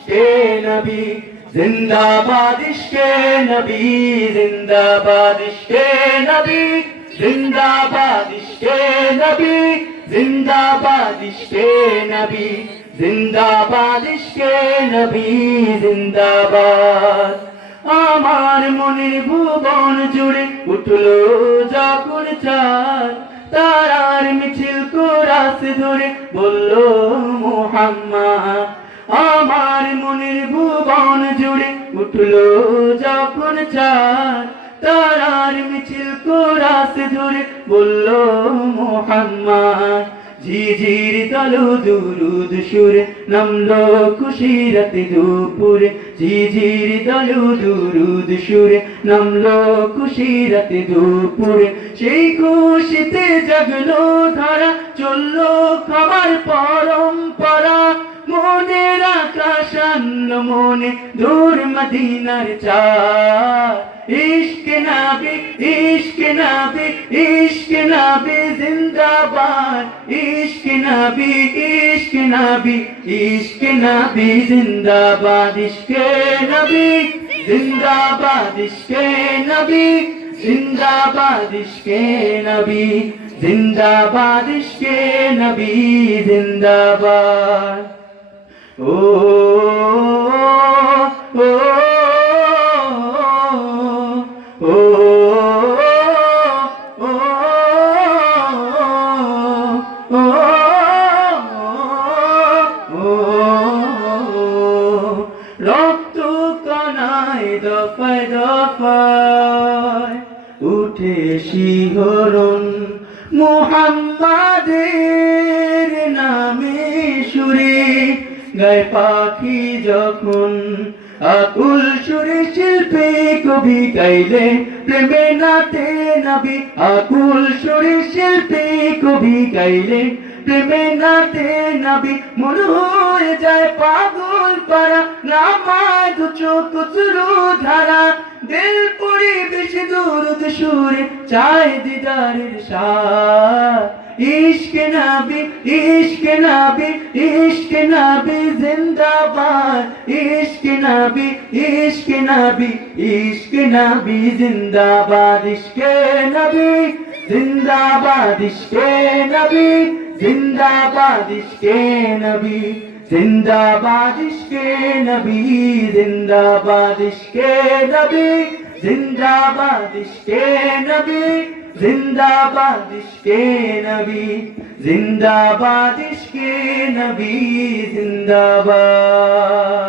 इश्के नबी जिंदाबाद इश्के नबी जिंदाबाद इश्के नबी जिंदाबाद इश्के नबी जिंदाबाद इश्के नबी जिंदाबाद इश्के नबी जिंदाबाद আমার মনের ভুবন জুড়ে উঠলো যখন চাঁদ তারার মিছিল কোরাস ধরে বলল মুহাম্মদ আমার মনের ভুবন জুড়ে উঠলো যখন চাঁদ তারার মিছিল কোরাস ধরে বলল মুহাম্মদ ঝিঝির তালু দুরুদ সুরে নামলো খুশিরাত দুপুরে ঝিঝির তালু দুরুদ সুরে নামলো খুশিরাত দুপুরে সেই খুশিতে জাগলো ধারা চললো খাবার পরম্পরা মনের আকাশ আনলো মনে দূর মদিনার চাঁদ ইশকে নবী ইশকে নবী ইশকে নবী জিন্দাবাদ ইশকে নবী ইশকে নবী ইশকে নবী জিন্দাবাদ ইশকে নবী জিন্দাবাদ ইশকে নবী জিন্দাবাদ ইশকে নবী জিন্দাবাদ ইশকে নবী জিন্দাবাদ ও ও ও রক্ত কণায় দফায় দফায় উঠে শিহরণ মুহাম্মাদের নামে সুরে গায় পাখি যখন আকুল সুরে শিল্পে কবি গাইলে প্রেমে নাতে নবী আকুল সুরে শিল্পে কবি গাইলে প্রেমে নাতে নবী মন হয়ে যায় পাগল পারা নামাজ চোখ চুরু ধারা দিল পুরি বেশি দুরুদ সুরে চায় দিদারের শাহ ইশকে নবী ইশকে নবী ইশকে নবী জিন্দাবাদ ইশকে নবী ইশকে নবী ইশকে নবী জিন্দাবাদ ইশকে নবী জিন্দাবাদ ইশকে নবী জিন্দাবাদ ইশকে নবী জিন্দাবাদ ইশকে নবী জিন্দাবাদ ইশকে নবী জিন্দাবাদ ইশকে নবী জিন্দাবাদ ইশকে নবী জিন্দাবাদ ইশকে নবী জিন্দাবাদ